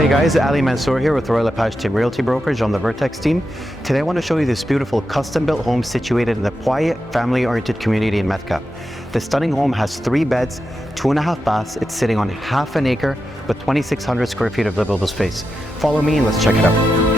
Hey guys, Ali Mansour here with Royal LePage Team Realty Brokerage on the Vertex team. Today I want to show you this beautiful custom-built home situated in the quiet, family-oriented community in Metcalfe. The stunning home has 3 beds, 2.5 baths. It's sitting on half an acre with 2,600 square feet of livable space. Follow me and let's check it out.